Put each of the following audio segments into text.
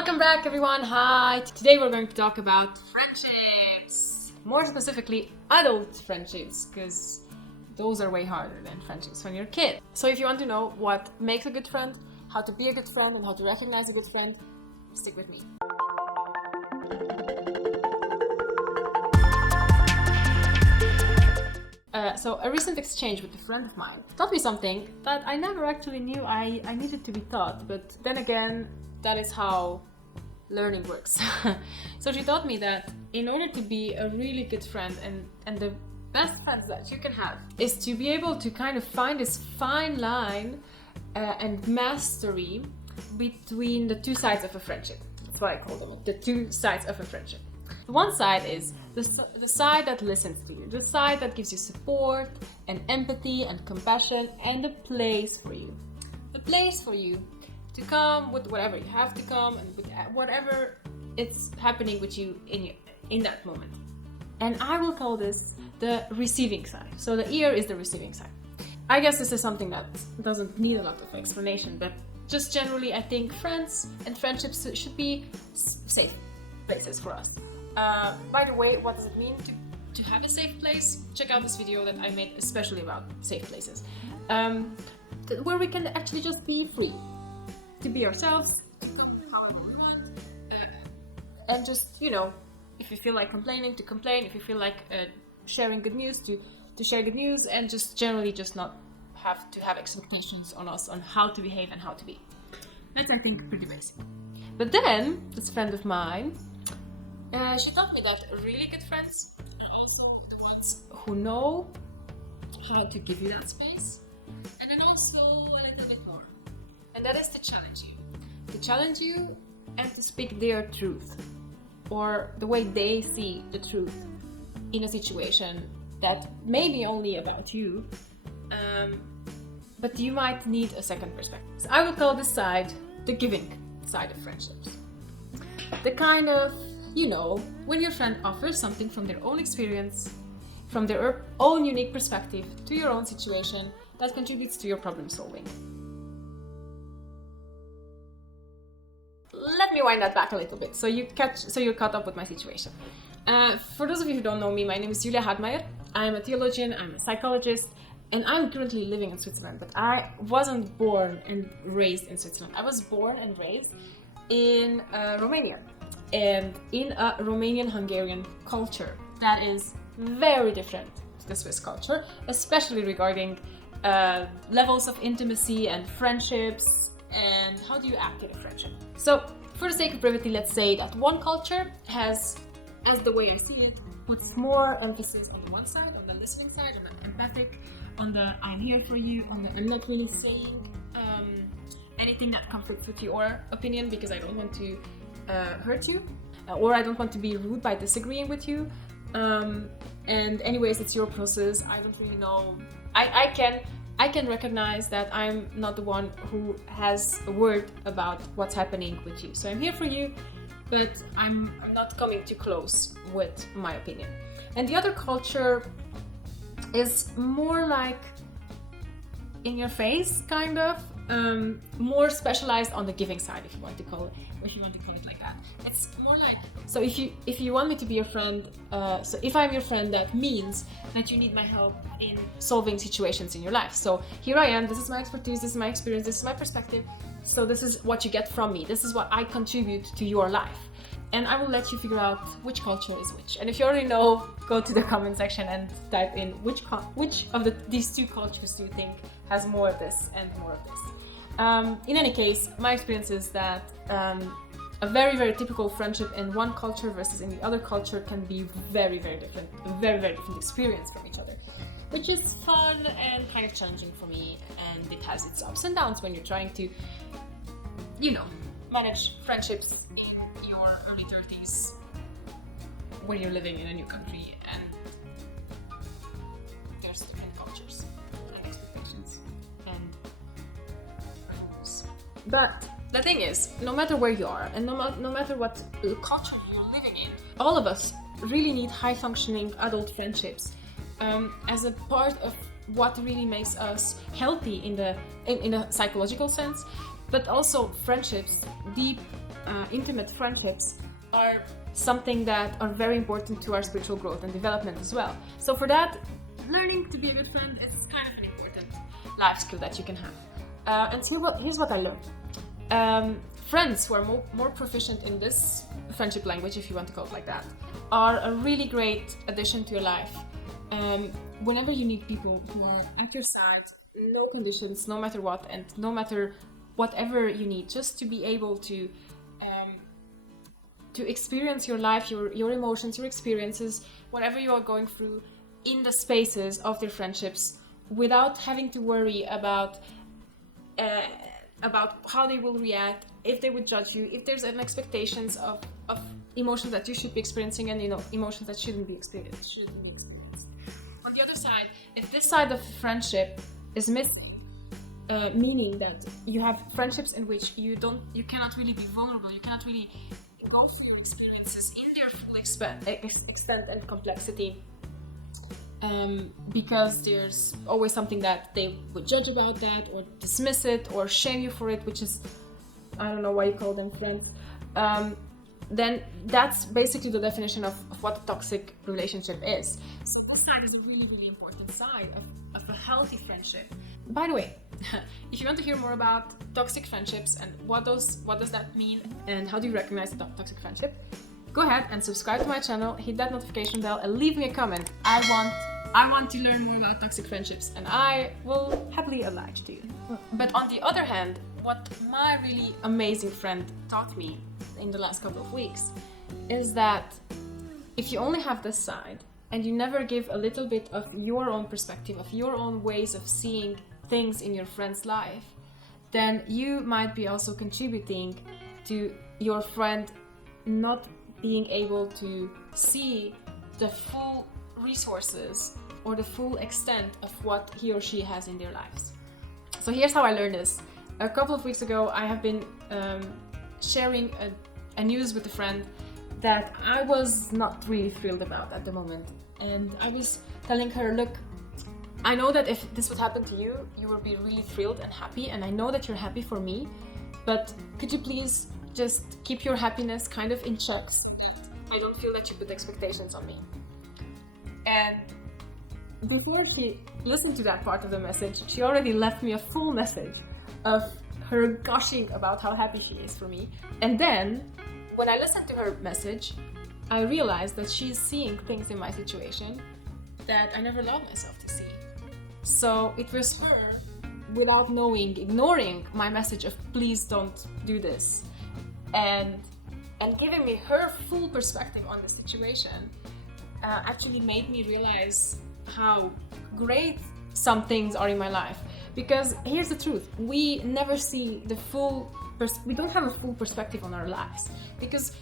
Welcome back, everyone. Hi. Today we're going to talk about friendships. More specifically, adult friendships, because those are way harder than friendships when you're a kid. So if you want to know what makes a good friend, how to be a good friend, and how to recognize a good friend, stick with me. So a recent exchange with a friend of mine taught me something that I never actually knew I needed to be taught, but then again, that is how learning works. So she taught me that in order to be a really good friend and the best friends that you can have is to be able to kind of find this fine line and mastery between the two sides of a friendship. That's what I call them, the two sides of a friendship. One side is the side that listens to you, the side that gives you support and empathy and compassion and a place for you. A place for you to come with whatever you have to come and with whatever it's happening with you in that moment. And I will call this the receiving side. So the ear is the receiving side. I guess this is something that doesn't need a lot of explanation, but just generally I think friends and friendships should be safe places for us. By the way, what does it mean to have a safe place? Check out this video that I made especially about safe places, where we can actually just be free, to be ourselves, to come however we want, and just, if you feel like complaining, to complain, if you feel like sharing good news, to share good news, and just generally just not have to have expectations on us on how to behave and how to be. That's, I think, pretty basic. But then, this friend of mine, she taught me that really good friends are also the ones who know how to give you that space, and then also a little bit more. And that is to challenge you. To challenge you and to speak their truth, or the way they see the truth in a situation that may be only about you, but you might need a second perspective. So I would call this side the giving side of friendships. The kind of, when your friend offers something from their own experience, from their own unique perspective to your own situation that contributes to your problem solving. Let me wind that back a little bit so you're caught up with my situation. For those of you who don't know me, my name is Julia Hadmeijer. I'm a theologian, I'm a psychologist, and I'm currently living in Switzerland, but I wasn't born and raised in Switzerland. I was born and raised in Romania, and in a Romanian-Hungarian culture that is very different to the Swiss culture, especially regarding levels of intimacy and friendships and how do you act in a friendship. So for the sake of brevity, let's say that one culture has, as the way I see it, puts more emphasis on the one side, on the listening side, on the emphatic, on the I'm here for you, on the I'm not really saying anything that conflicts with your opinion because I don't want to hurt you, or I don't want to be rude by disagreeing with you, and anyways, it's your process. I don't really know. I can recognize that I'm not the one who has a word about what's happening with you. So I'm here for you, but I'm not coming too close with my opinion. And the other culture is more like in your face, kind of, more specialized on the giving side, if you want to call it, or if you want to call it like that. It's more like, so if you want me to be your friend, so if I'm your friend, that means that you need my help in solving situations in your life. So here I am, this is my expertise, this is my experience, this is my perspective, so this is what you get from me, this is what I contribute to your life. And I will let you figure out which culture is which. And if you already know, go to the comment section and type in which of these two cultures do you think has more of this and more of this. In any case, my experience is that a very, very typical friendship in one culture versus in the other culture can be very, very different, a very, very different experience from each other, which is fun and kind of challenging for me, and it has its ups and downs when you're trying to, manage friendships in your early 30s when you're living in a new country and there's different cultures and expectations and rules. But the thing is, no matter where you are and no matter what culture you're living in, all of us really need high-functioning adult friendships as a part of what really makes us healthy in a psychological sense, but also friendships, deep intimate friendships are something that are very important to our spiritual growth and development as well. So for that, learning to be a good friend is kind of an important life skill that you can have. And here's what I learned. Friends who are more proficient in this friendship language, if you want to call it like that, are a really great addition to your life. Whenever you need people who are at your side, no conditions, no matter what, and no matter whatever you need, just to be able to experience your life, your emotions, your experiences, whatever you are going through in the spaces of their friendships, without having to worry about how they will react, if they would judge you, if there's an expectations of emotions that you should be experiencing and emotions that shouldn't be experienced. On the other side, if this side of friendship is missing, meaning that you have friendships in which you cannot really be vulnerable, you cannot really go through your experiences in their full extent and complexity, because there's always something that they would judge about that, or dismiss it, or shame you for it, which is, I don't know why you call them friends, then that's basically the definition of what a toxic relationship is. So this side is a really, really important side of a healthy friendship. By the way, if you want to hear more about toxic friendships and what does that mean and how do you recognize a toxic friendship, go ahead and subscribe to my channel, hit that notification bell, and leave me a comment. I want to learn more about toxic friendships, and I will happily oblige to you. But on the other hand, what my really amazing friend taught me in the last couple of weeks is that if you only have this side and you never give a little bit of your own perspective, of your own ways of seeing things in your friend's life, then you might be also contributing to your friend not being able to see the full resources or the full extent of what he or she has in their lives. So here's how I learned this. A couple of weeks ago, I have been sharing a news with a friend that I was not really thrilled about at the moment. And I was telling her, look, I know that if this would happen to you, you will be really thrilled and happy, and I know that you're happy for me, but could you please just keep your happiness kind of in checks? I don't feel that you put expectations on me. And before she listened to that part of the message, she already left me a full message of her gushing about how happy she is for me. And then, when I listened to her message, I realized that she's seeing things in my situation that I never allowed myself to see. So it was her, without knowing, ignoring my message of please don't do this, and giving me her full perspective on the situation, actually made me realize how great some things are in my life. Because here's the truth, we never see the full we don't have a full perspective on our lives, because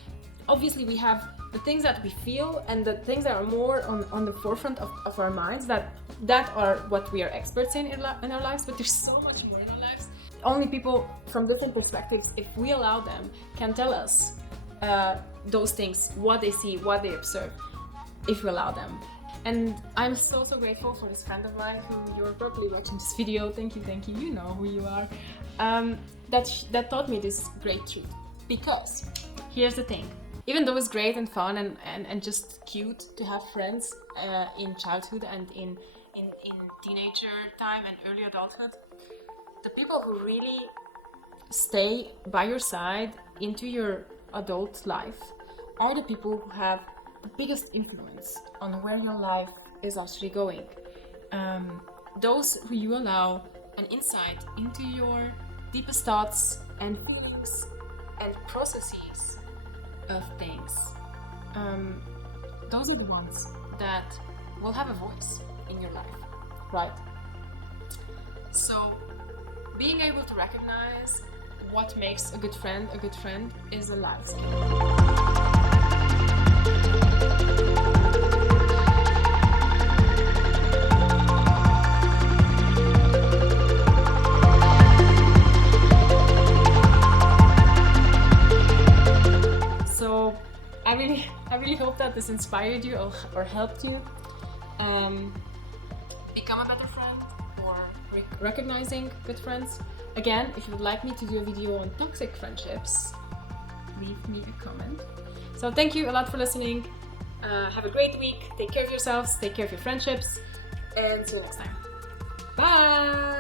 obviously we have the things that we feel and the things that are more on the forefront of our minds, that are what we are experts in our lives, but there's so much more in our lives. Only people from different perspectives, if we allow them, can tell us those things, what they see, what they observe, if we allow them. And I'm so grateful for this friend of mine who you're probably watching this video. Thank you, you know who you are. That taught me this great truth. Because here's the thing, even though it's great and fun and just cute to have friends in childhood and in teenager time and early adulthood, the people who really stay by your side into your adult life are the people who have the biggest influence on where your life is actually going. Those who you allow an insight into your deepest thoughts and feelings and processes of things, those are the ones that will have a voice in your life, right? So being able to recognize what makes a good friend is a life skill. So I really hope that this inspired you or helped you become a better friend or recognizing good friends. Again, if you would like me to do a video on toxic friendships, leave me a comment. So thank you a lot for listening. Have a great week. Take care of yourselves. Take care of your friendships. And see you next time. Bye!